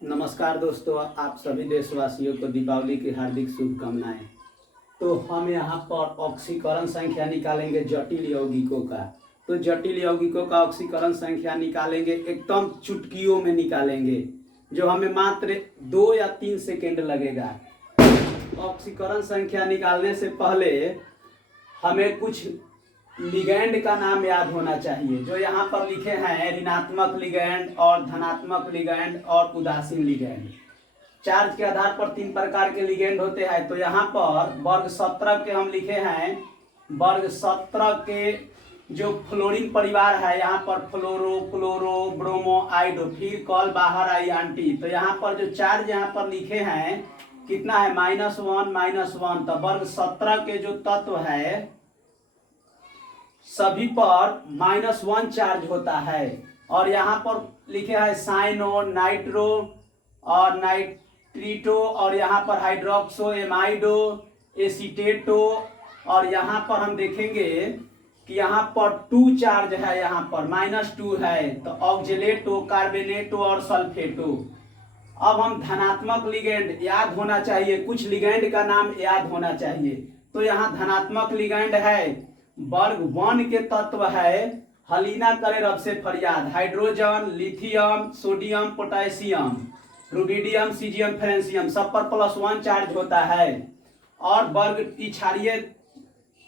नमस्कार दोस्तों, आप सभी देशवासियों को दीपावली की हार्दिक शुभकामनाएं। तो हम यहाँ पर ऑक्सीकरण संख्या निकालेंगे जटिल यौगिकों का। तो जटिल यौगिकों का ऑक्सीकरण संख्या निकालेंगे, एकदम चुटकियों में निकालेंगे, जो हमें मात्र 2 या 3 सेकेंड लगेगा। ऑक्सीकरण संख्या निकालने से पहले हमें कुछ लिगैंड का नाम याद होना चाहिए, जो यहाँ पर लिखे हैं ऋणात्मक लिगैंड और धनात्मक लिगैंड और उदासीन लिगैंड। चार्ज के आधार पर 3 प्रकार के लिगैंड होते हैं। तो यहाँ पर वर्ग 17 के हम लिखे हैं, वर्ग 17 के जो फ्लोरीन परिवार है, यहाँ पर फ्लोरो, क्लोरो, ब्रोमो, आइडो, फिर कॉल बाहर आई आंटी। तो यहाँ पर जो चार्ज यहाँ पर लिखे हैं कितना है, -1 -1। तो वर्ग 17 के जो तत्व है सभी पर -1 चार्ज होता है। और यहाँ पर लिखे है साइनो, नाइट्रो और नाइट्रीटो, और यहाँ पर हाइड्रोक्सो, एमाइडो, एसीटेटो। और यहाँ पर हम देखेंगे कि यहाँ पर 2 चार्ज है, यहाँ पर -2 है। तो ऑक्जेलेटो, कार्बोनेटो और सल्फेटो। अब हम धनात्मक लिगैंड याद होना चाहिए, कुछ लिगैंड का नाम याद होना चाहिए। तो यहाँ धनात्मक लिगैंड है, वर्ग 1 के तत्व है, हलीना करे रब से फरियाद, hydrogen, lithium, sodium, potassium, rubidium, caesium, francium, सब पर +1 चार्ज होता है। और वर्ग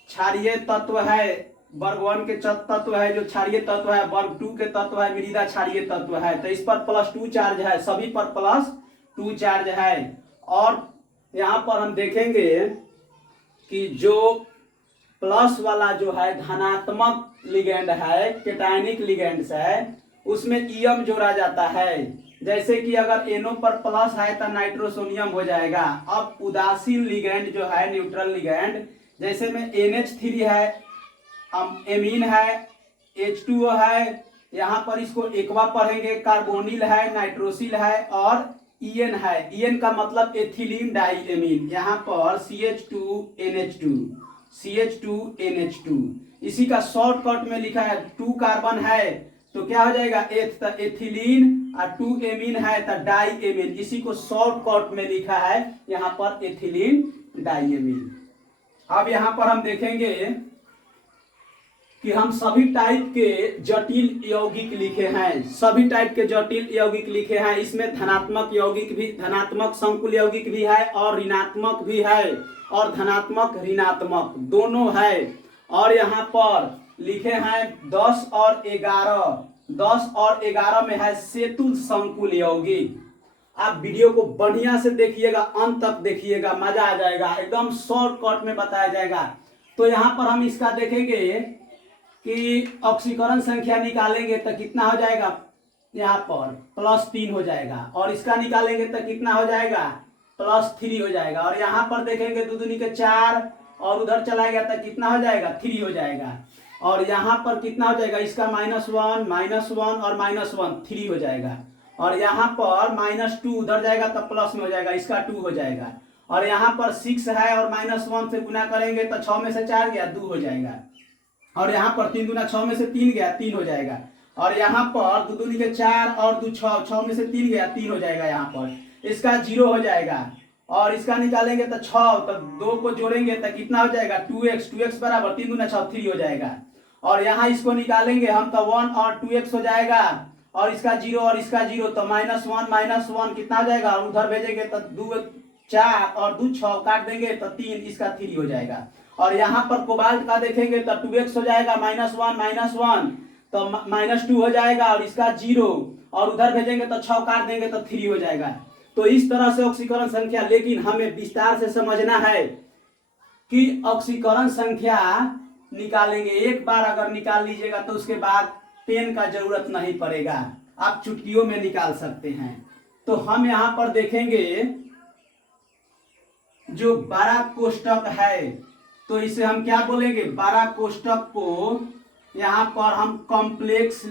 क्षारीय तत्व है, वर्ग 1 के तत्व है जो क्षारीय तत्व है, वर्ग 2 के तत्व है मृदा क्षारीय तत्व है। तो इस पर +2 चार्ज है, सभी पर +2 चार्ज है। और यहाँ पर हम देखेंगे कि जो प्लस वाला जो है धनात्मक लिगैंड है, कैटायनिक लिगैंड्स है, उसमें ईएम जोड़ा जाता है। जैसे कि अगर NO पर प्लस है तो नाइट्रोसोनियम हो जाएगा। अब उदासीन लिगैंड जो है, न्यूट्रल लिगैंड, जैसे में NH3 है, एमीन है, H2O है, यहाँ पर इसको एक्वा पढ़ेंगे, कार्बोनिल है, नाइट्रोसिल है और EN है। EN का मतलब एथिलीन डाइएमीन, यहाँ पर CH2NH2। इसी का शॉर्टकट में लिखा है, 2 कार्बन है तो क्या हो जाएगा, एथिलीन, और 2 एमीन है तो डाइएमीन। इसी को शॉर्टकट में लिखा है यहाँ पर एथिलीन डाइएमीन। अब यहाँ पर हम देखेंगे कि हम सभी टाइप के जटिल यौगिक लिखे हैं, सभी टाइप के जटिल यौगिक लिखे हैं। इसमें धनात्मक यौगिक भी, धनात्मक संकुल यौगिक भी है और ऋणात्मक भी है, और धनात्मक ऋणात्मक दोनों है। और यहाँ पर लिखे हैं 10 और 11। 10 और 11 में है सेतुल संकुल यौगिक। आप वीडियो को बढ़िया से देखिएगा, अंत तक देखिएगा, मजा आ जाएगा, एकदम शॉर्टकट में बताया जाएगा। तो यहाँ पर हम इसका देखेंगे कि ऑक्सीकरण संख्या निकालेंगे तो कितना हो जाएगा, यहाँ पर +3 हो जाएगा। और इसका निकालेंगे तो कितना हो जाएगा, +3 हो जाएगा। और यहाँ पर देखेंगे 2 दूनी के 4, और उधर चला गया तो कितना हो जाएगा, 3 हो जाएगा। और यहाँ पर कितना हो जाएगा, इसका -1 और -1 3 हो जाएगा। और यहाँ पर -2 उधर जाएगा तो प्लस में हो जाएगा, इसका 2 हो जाएगा। और यहाँ पर 6 है और -1 से गुना करेंगे तो 6 में से 4 गया, 2 हो जाएगा। और यहाँ पर 3 दूना 6 में से 3 गया, 3 हो जाएगा। और यहाँ पर 2 दूनी के 4 और 2 6, 6 में से 3 गया, 3 हो जाएगा। यहाँ पर इसका 0 हो जाएगा। और इसका निकालेंगे तो 6, तो 2 को जोड़ेंगे तो कितना हो जाएगा, 2x बराबर 3 दूना 6, 3 हो जाएगा। और यहाँ इसको निकालेंगे हम तो 1 और 2x हो जाएगा, और इसका 0 और इसका 0, तो -1 कितना हो जाएगा, और उधर भेजेंगे तो 2 4 और 2 6 काट देंगे तो 3, इसका 3 हो जाएगा। और यहाँ पर कोबाल्ट का देखेंगे तो 2x हो जाएगा, -1 तो -2 हो जाएगा, और इसका 0, और उधर भेजेंगे तो 6 काट देंगे तो 3 हो जाएगा। तो इस तरह से ऑक्सीकरण संख्या, लेकिन हमें विस्तार से समझना है कि ऑक्सीकरण संख्या निकालेंगे, एक बार अगर निकाल लीजिएगा तो उसके बाद पेन का जरूरत नहीं पड़ेगा, आप चुटकियों में निकाल सकते हैं। तो हम यहाँ पर देखेंगे जो बड़ा कोष्टक है, तो इसे हम क्या बोलेंगे, बड़ा कोष्टक को यहाँ पर हम कॉम्प्लेक्स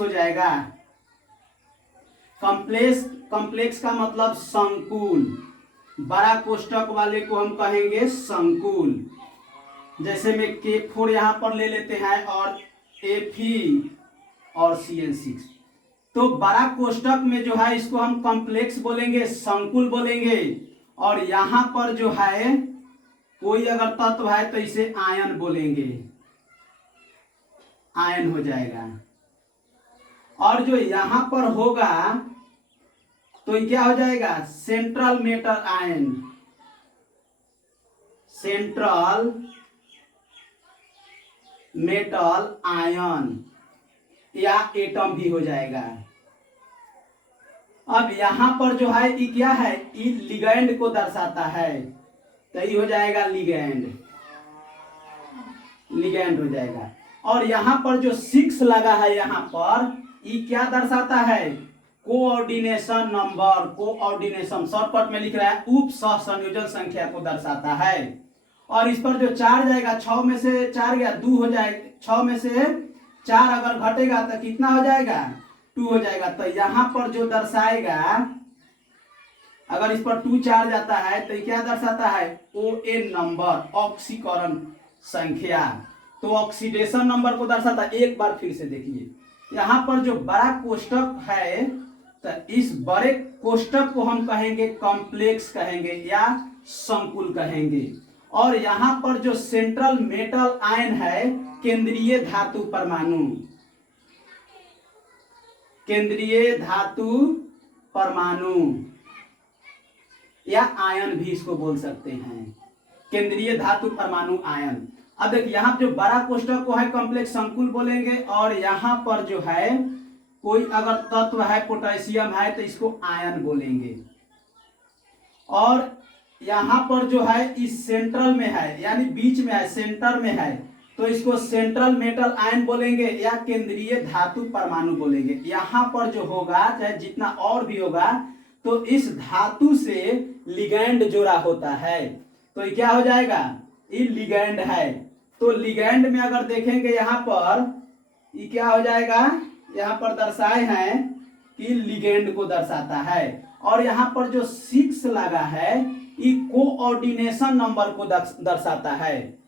हो जाएगा। कॉम्प्लेक्स का मतलब संकुल, बड़ा कोष्टक वाले को हम कहेंगे संकुल। जैसे में K4 यहाँ पर ले लेते हैं, और Fe और CN6। तो बड़ा कोष्टक में जो है इसको हम कॉम्प्लेक्स बोलेंगे, संकुल बोलेंगे। और यहां पर जो है कोई अगर तत्व है तो इसे आयन बोलेंगे, आयन हो जाएगा। और जो यहां पर होगा तो ये क्या हो जाएगा, central metal ion, central metal ion या एटम भी हो जाएगा। अब यहां पर जो है ये क्या है, ये लिगैंड को दर्शाता है, तो ये हो जाएगा लिगैंड, लिगैंड हो जाएगा। और यहां पर जो 6 लगा है यहां पर, ये क्या दर्शाता है, कोऑर्डिनेशन नंबर, कोऑर्डिनेशन शॉर्टकट में लिख रहा है, उप सहसंयोजन संख्या को दर्शाता है। और इस पर जो 4 जाएगा, 6 में से 4 गया 2 हो जाएगा, 6 में से 4 अगर घटेगा तो कितना हो जाएगा, 2 हो जाएगा। तो यहां पर जो दर्शाएगा, अगर इस पर 2 4 जाता है तो क्या दर्शाता है, ON नंबर, ऑक्सीकरण संख्या, तो ऑक्सीडेशन नंबर को दर्शाता है। एक बार फिर से देखिए, यहां पर जो बड़ा कोष्टक है तो इस बड़े कोष्टक को हम कहेंगे कॉम्प्लेक्स कहेंगे या संकुल कहेंगे। और यहां पर जो सेंट्रल मेटल आयन है, केंद्रीय धातु परमाणु, केंद्रीय धातु परमाणु या आयन भी इसको बोल सकते हैं, केंद्रीय धातु परमाणु आयन। अब देखिए यहां जो बड़ा कोष्टक को है कॉम्प्लेक्स संकुल बोलेंगे, और यहां पर जो है कोई अगर तत्व है पोटेशियम है तो इसको आयन बोलेंगे। और यहां पर जो है इस सेंट्रल में है, यानी बीच में है, सेंटर में है, तो इसको सेंट्रल मेटल आयन बोलेंगे या केंद्रीय धातु परमाणु बोलेंगे। यहां पर जो होगा, चाहे जितना और भी होगा, तो इस धातु से लिगैंड जोड़ा होता है, तो ये क्या हो जाएगा, ये लिगैंड है। तो लिगैंड में अगर देखेंगे यहां पर ये क्या हो जाएगा, यहां पर दर्शाए हैं कि लिगैंड को दर्शाता है। और यहां पर जो 6 लगा है ये कोऑर्डिनेशन नंबर को दर्शाता है,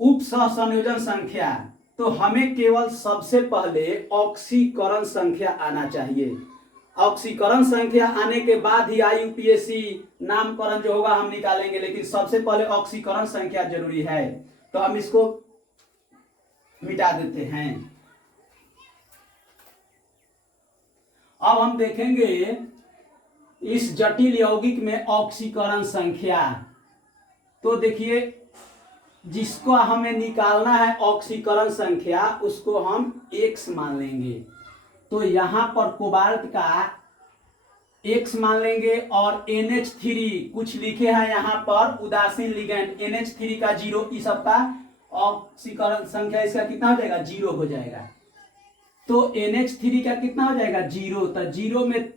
उप सहसंयोजन संख्या। तो हमें केवल सबसे पहले ऑक्सीकरण संख्या आना चाहिए, ऑक्सीकरण संख्या आने के बाद ही IUPAC नामकरण जो होगा हम निकालेंगे, लेकिन सबसे पहले ऑक्सीकरण संख्या जरूरी है। तो हम इसको मिटा देते हैं। अब हम देखेंगे इस जटिल यौगिक में ऑक्सीकरण संख्या। तो देखिए जिसको हमें निकालना है ऑक्सीकरण संख्या, उसको हम X मान लेंगे। तो यहां पर कोबाल्ट का X मान लेंगे, और NH3 कुछ लिखे हैं यहां पर उदासीन लिगैंड, NH3 का 0, इस सबका ऑक्सीकरण संख्या इसका कितना हो जाएगा, 0 हो जाएगा। तो NH3 का कितना हो जाएगा, 0। तो 0 में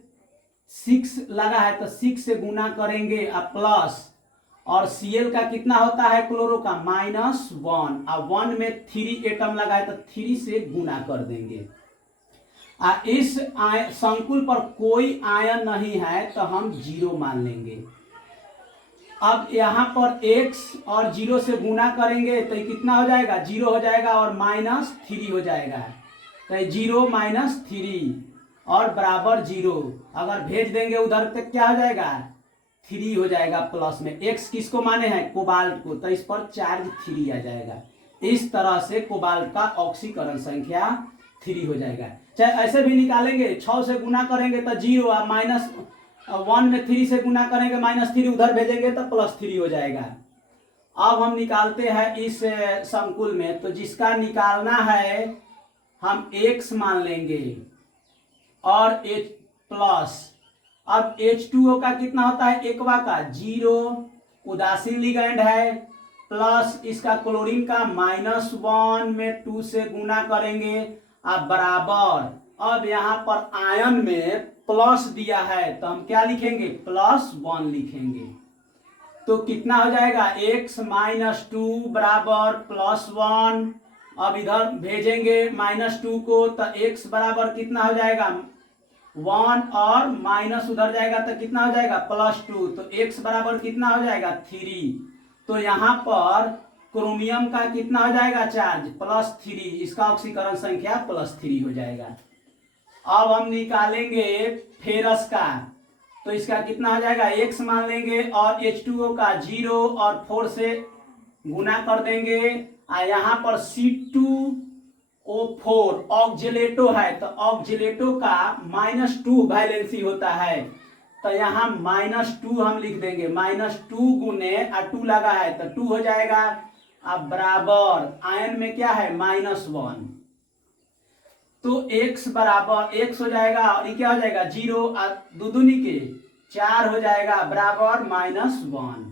6 लगा है तो 6 से गुना करेंगे प्लस, और Cl का कितना होता है, क्लोरो का -1, और 1 में 3 एटम लगा है तो 3 से गुना कर देंगे। इस संकुल पर कोई आयन नहीं है तो हम 0 मान लेंगे। अब यहां पर X और 0 से गुना करेंगे तो ये कितना हो जाएगा, 0 हो जाएगा, और -3 हो जाएगा। तो 0 - 3 और बराबर 0, अगर भेज देंगे उधर तक क्या हो जाएगा, 3 हो जाएगा प्लस में। X किसको माने हैं, कोबाल्ट को, तो इस पर चार्ज 3 आ जाएगा। इस तरह से कोबाल्ट का ऑक्सीकरण संख्या 3 हो जाएगा। चाहे ऐसे भी निकालेंगे, 6 से गुना करेंगे तो 0, और -1 में 3 से गुना करेंगे -3, उधर भेजेंगे तो +3 हो जाएगा। अब हम निकालते हैं इस संकुल में, तो जिसका निकालना है हम X मान लेंगे और H+। अब H2O का कितना होता है, एकवा का 0, उदासीन लिगैंड है, प्लस इसका क्लोरीन का -1 में 2 से गुना करेंगे, अब बराबर। अब यहां पर आयन में प्लस दिया है तो हम क्या लिखेंगे, +1 लिखेंगे। तो कितना हो जाएगा, X - 2 बराबर +1। अब इधर भेजेंगे -2 को, तो X बराबर कितना हो जाएगा, 1, और माइनस उधर जाएगा तो कितना हो जाएगा, +2। तो X बराबर कितना हो जाएगा, 3। तो यहां पर क्रोमियम का कितना हो जाएगा चार्ज, +3, इसका ऑक्सीकरण संख्या +3 हो जाएगा। अब हम निकालेंगे फेरस का, तो इसका कितना हो जाएगा, x मान लेंगे और H2O का 0 और 4 से गुना कर देंगे। यहाँ पर C2O4 ऑक्जेलेटो है, तो ऑक्जेलेटो का -2 वैलेंसी होता है, तो यहाँ -2 हम लिख देंगे। -2 गुने 2 लगा है तो 2 हो जाएगा। अब बराबर आयन में क्या है, -1, तो x बराबर x हो जाएगा और ये क्या हो जाएगा 0, दो दूनी के 4 हो जाएगा बराबर -1।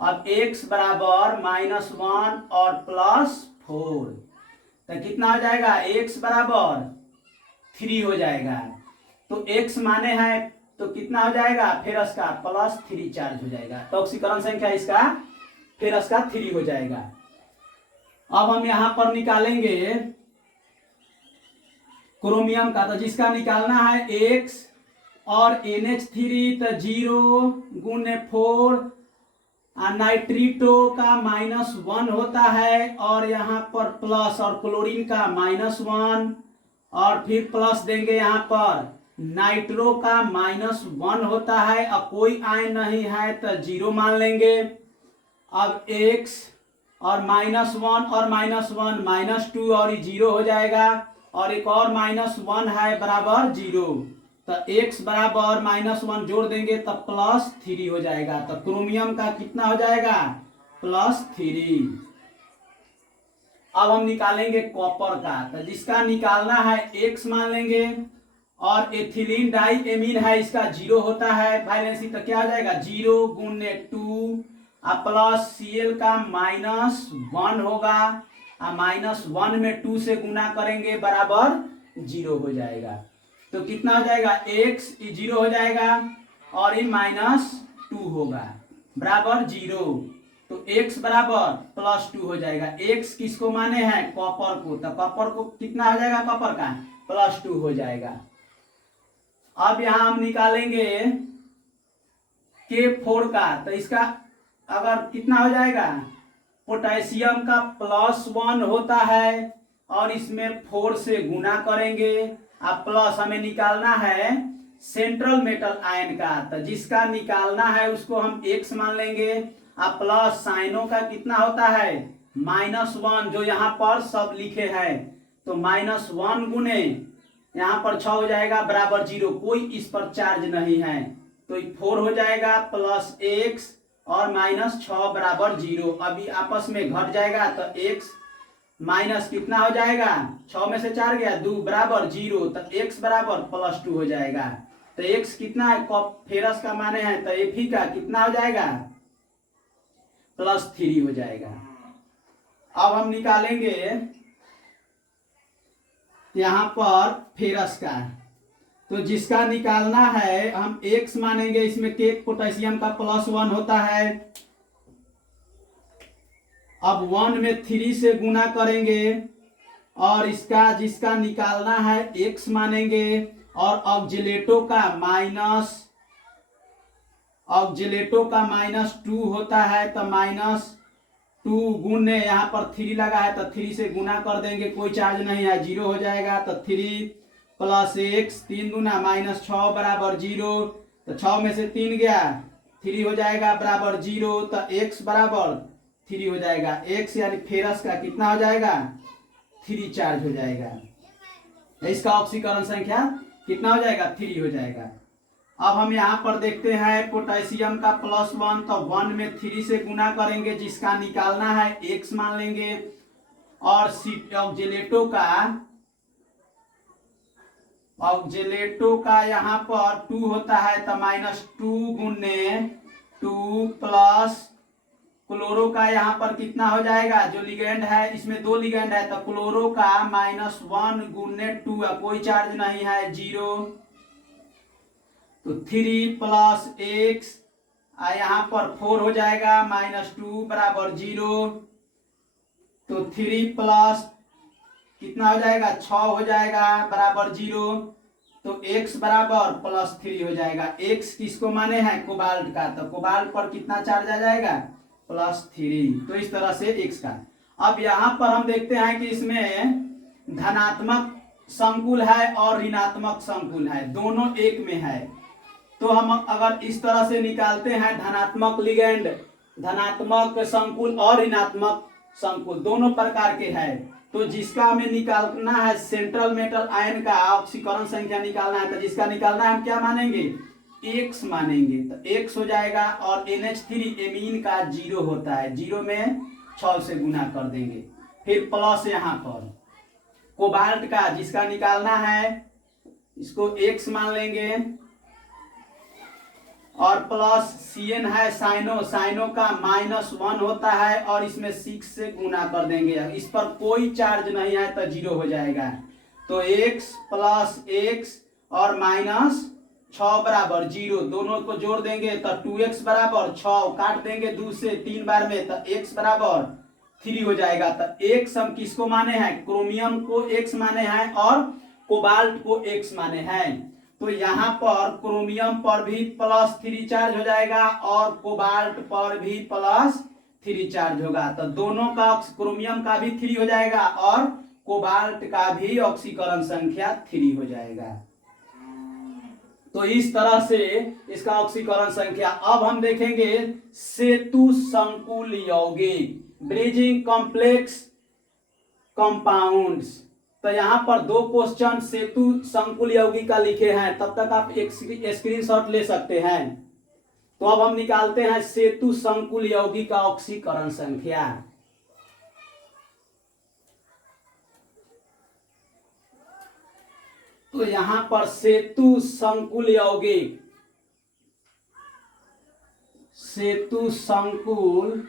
अब x बराबर -1 और +4, तो कितना हो जाएगा, x बराबर 3 हो जाएगा। तो x माने हैं तो कितना हो जाएगा, फेरस का +3 चार्ज हो जाएगा, तो ऑक्सीकरण संख्या इसका फेरस का 3 हो जाएगा। अब हम यहां पर निकालेंगे क्रोमियम का, तो जिसका निकालना है x और NH3 तो 0 गुने 4, नाइट्रिटो का -1 होता है और यहाँ पर प्लस, और क्लोरीन का -1 और फिर प्लस देंगे। यहाँ पर नाइट्रो का -1 होता है, अब कोई आयन नहीं है तो 0 मान लेंगे। अब x और -1 और -1 -2 और ये 0 हो जाएगा, और एक और -1 है बराबर 0, तो x बराबर -1 जोड़ देंगे तब +3 हो जाएगा। तो क्रोमियम का कितना हो जाएगा, +3। अब हम निकालेंगे कॉपर का, तो जिसका निकालना है x मान लेंगे और एथिलीन डाई एमीन है, इसका 0 होता है वैलेंसी, तो क्या हो जाएगा 0 गुने 2 प्लस Cl का -1 होगा, -1 में 2 से गुना करेंगे बराबर 0 हो जाएगा। तो कितना हो जाएगा, x 0 हो जाएगा और ये -2 होगा बराबर 0, तो x बराबर +2 हो जाएगा। x किसको माने हैं, कॉपर को, तो कॉपर को कितना हो जाएगा, कॉपर का +2 हो जाएगा। अब यहां हम निकालेंगे K4 का, तो इसका अगर कितना हो जाएगा, पोटेशियम का +1 होता है और इसमें 4 से गुना करेंगे। अब प्लस हमें निकालना है सेंट्रल मेटल आयन का, तो जिसका निकालना है उसको हम x मान लेंगे। अब प्लस साइनों का कितना होता है, -1, जो यहाँ पर सब लिखे हैं, तो -1 गुने यहाँ पर 6 हो जाएगा बराबर 0, कोई इस पर चार्ज नहीं है, तो 4 हो जाएगा प्लस x और -6 बराबर 0। अभी आपस में घट जाएगा तो x माइनस कितना हो जाएगा, 6 में से 4 गया 2 बराबर 0, तो x बराबर +2 हो जाएगा। तो x कितना है, फेरस का माने है, तो Fe का कितना हो जाएगा, +3 हो जाएगा। अब हम निकालेंगे यहाँ पर फेरस का, तो जिसका निकालना है हम x मानेंगे, इसमें के पोटेशियम का +1 होता है। अब 1 में 3 से गुना करेंगे और इसका जिसका निकालना है x मानेंगे, और ऑक्जेलेटो का -2 होता है, तो -2 गुने यहाँ पर 3 लगा है तो 3 से गुना कर देंगे, कोई चार्ज नहीं है 0 हो जाएगा। तो 3 + x 3 गुना -6 बराबर 0, तो 6 में से 3 गया 3 हो जाएगा बराबर 0, तो x बराबर 3 हो जाएगा। x यानी फेरस का कितना हो जाएगा, 3 चार्ज हो जाएगा। इसका ऑक्सीकरण संख्या कितना हो जाएगा, 3 हो जाएगा। अब हम यहाँ पर देखते हैं पोटेशियम का +1, तो 1 में 3 से गुना करेंगे, जिसका निकालना है x मान लेंगे, और ऑक्जेलेटो का यहाँ पर 2 होता है, तो -2 गुने 2 प्लस क्लोरो का यहाँ पर कितना हो जाएगा, जो लिगेंड है इसमें 2 लिगेंड है, तो क्लोरो का -1 गुने 2, कोई चार्ज नहीं है 0, तो 3 + x यहाँ पर 4 हो जाएगा -2 बराबर 0, तो 3 प्लस कितना हो जाएगा, 6 हो जाएगा बराबर 0, तो x बराबर +3 हो जाएगा। x किसको माने हैं, कोबाल्ट का, तो कोबाल्ट पर कितना चार्ज आ जाएगा, +3, तो इस तरह से x का। अब यहाँ पर हम देखते हैं कि इसमें धनात्मक संकुल है और ऋणात्मक संकुल है, दोनों एक में है। तो हम अगर इस तरह से निकालते हैं धनात्मक लिगेंड, धनात्मक संकुल और ऋणात्मक संकुल दोनों प्रकार के हैं, तो जिसका हमें निकालना है सेंट्रल मेटल आयन का ऑक्सीकरण संख्या निकालना है, तो जिसका निकालना है हम क्या मानेंगे, x मानेंगे, तो x हो जाएगा। और NH3 एमीन का 0 होता है, 0 में 6 से गुना कर देंगे, फिर प्लस यहाँ पर कोबाल्ट का जिसका निकालना है इसको x मान लेंगे, और प्लस Cn है साइनो, साइनो का -1 होता है और इसमें 6 से गुना कर देंगे, इस पर कोई चार्ज नहीं है तो 0 हो जाएगा। तो x प्लस x और -6 बराबर 0, दोनों को जोड़ देंगे तो 2x बराबर 6, काट देंगे 2 से 3 बार में तो x बराबर 3 हो जाएगा। तो x हम किसको माने हैं, क्रोमियम को x माने हैं और कोबाल्ट को x माने हैं। तो यहाँ पर क्रोमियम पर भी +3 चार्ज हो जाएगा और कोबाल्ट पर भी +3 चार्ज होगा, तो दोनों का क्रोमियम का भी 3 हो जाएगा और कोबाल्ट का भी ऑक्सीकरण संख्या 3 हो जाएगा। तो इस तरह से इसका ऑक्सीकरण संख्या। अब हम देखेंगे सेतु संकुल यौगिक, ब्रिजिंग कॉम्प्लेक्स कंपाउंड्स। तो यहाँ पर 2 क्वेश्चन सेतु संकुल यौगिक का लिखे हैं, तब तक आप एक स्क्रीनशॉट ले सकते हैं। तो अब हम निकालते हैं सेतु संकुल यौगिक का ऑक्सीकरण संख्या। तो यहां पर सेतु संकुल यौगिक, सेतु संकुल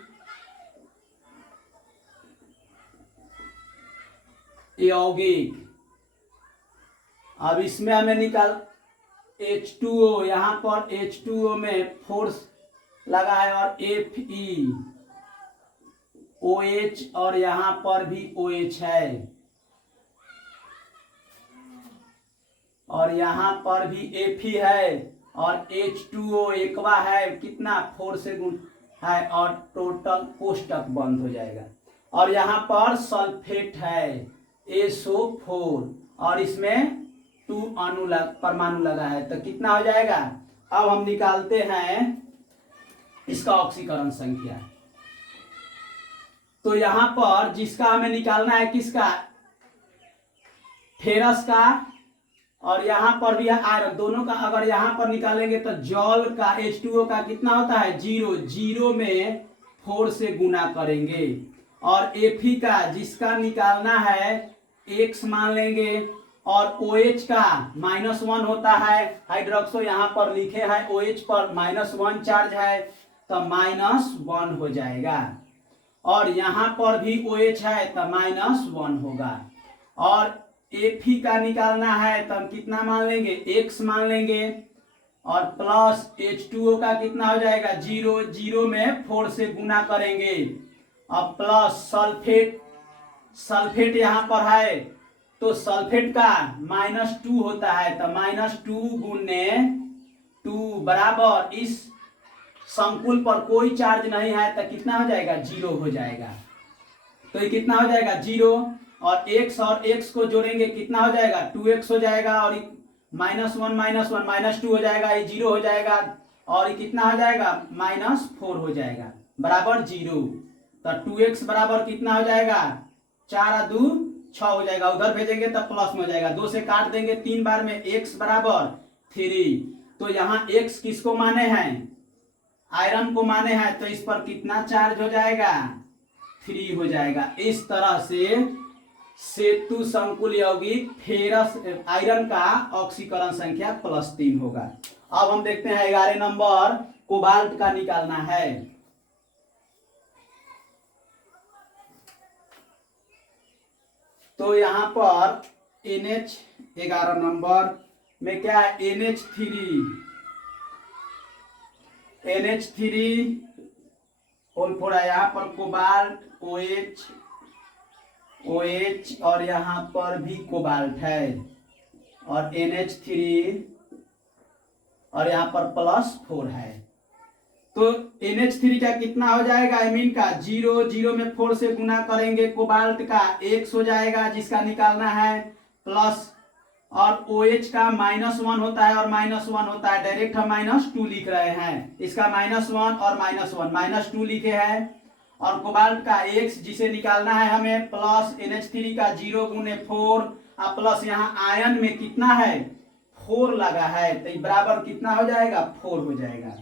यौगिक, अब इसमें हमें निकाल H2O, यहां पर H2O में फोर्स लगा है और FeOH और यहां पर भी OH है और यहां पर भी Fe है और H2O एकवा है, कितना 4 से गुण है और टोटल कोष्टक बंद हो जाएगा। और यहाँ पर सल्फेट है SO4 और इसमें 2 परमाणु लगा है, तो कितना हो जाएगा। अब हम निकालते हैं इसका ऑक्सीकरण संख्या। तो यहाँ पर जिसका हमें निकालना है किसका, फेरस का, और यहाँ पर भी आयरन, दोनों का अगर यहाँ पर निकालेंगे तो जल का H2O का कितना होता है 0, 0 में 4 से गुना करेंगे। और Fe का जिसका निकालना है x मान लेंगे और OH का -1 होता है, हाइड्रोक्सो यहाँ पर लिखे हैं OH पर -1 चार्ज है तो -1 हो जाएगा। और यहाँ पर भी OH है तो -1 होगा। और Fe का निकालना है तो हम कितना मान लेंगे, x मान लेंगे और प्लस H2O का कितना हो जाएगा 0, 0 में 4 से गुना करेंगे। अब प्लस सल्फेट, सल्फेट यहाँ पर है तो सल्फेट का -2 होता है तो -2 गुने 2 बराबर, इस संकुल पर कोई चार्ज नहीं है तो कितना हो जाएगा 0 हो जाएगा। तो ये कितना हो जाएगा 0 और x को जोड़ेंगे कितना हो जाएगा 2x हो जाएगा और -1 -2 हो जाएगा, ये 0 हो जाएगा और ये कितना हो जाएगा -4 हो जाएगा बराबर 0। तो 2x बराबर कितना हो जाएगा 4 2 6 हो जाएगा, उधर भेजेंगे तो प्लस में हो जाएगा, 2 से काट देंगे 3 बार में, x बराबर 3। तो यहाँ x किसको माने हैं, आयरन को माने हैं, तो इस पर कितना चार्ज हो जाएगा 3 हो जाएगा। इस तरह से सेतु संकुल यौगिक फेरस आयरन का ऑक्सीकरण संख्या +3 होगा। अब हम देखते हैं 11 नंबर कोबाल्ट का निकालना है। तो यहाँ पर NH 11 नंबर में क्या है NH3 होल 4 है, यहाँ पर कोबाल्ट OH और यहाँ पर भी कोबाल्ट है और NH3 और यहाँ पर +4 है। तो NH3 का कितना हो जाएगा एमीन का 0, 0 में 4 से गुना करेंगे, कोबाल्ट का x हो जाएगा जिसका निकालना है प्लस, और OH का -1 होता है और -1 होता है, डायरेक्ट हम -2 लिख रहे हैं। इसका -1 और -1, -2 लिखे हैं। और कोबाल्ट का X जिसे निकालना है हमें, प्लस NH3 का 0 गुने 4, और प्लस यहाँ आयन में कितना है, 4 लगा है, तो ये बराबर कितना हो जाएगा, 4 हो जाएगा।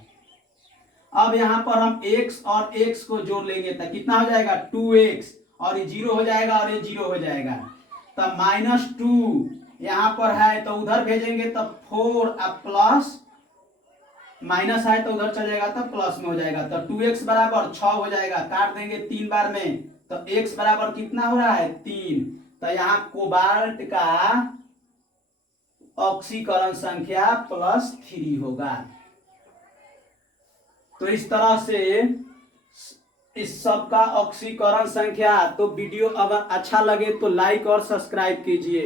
अब यहाँ पर हम x और x को जोड़ लेंगे तो कितना हो जाएगा, 2x, और ये 0 हो जाएगा और ये 0 हो जाएगा, तो -2 यहाँ पर है तो उधर भेजेंगे तो 4, अब प्लस, माइनस है तो उधर चलेगा तो प्लस में हो जाएगा, तो 2x बराबर 6 हो जाएगा। काट देंगे 3 बार में, तो x बराबर कितना हो रहा है, 3। तो यहाँ कोबाल्ट का ऑक्सीकरण संख्या +3 होगा। तो इस तरह से इस सब का ऑक्सीकरण संख्या। तो वीडियो अगर अच्छा लगे तो लाइक और सब्सक्राइब कीजिए।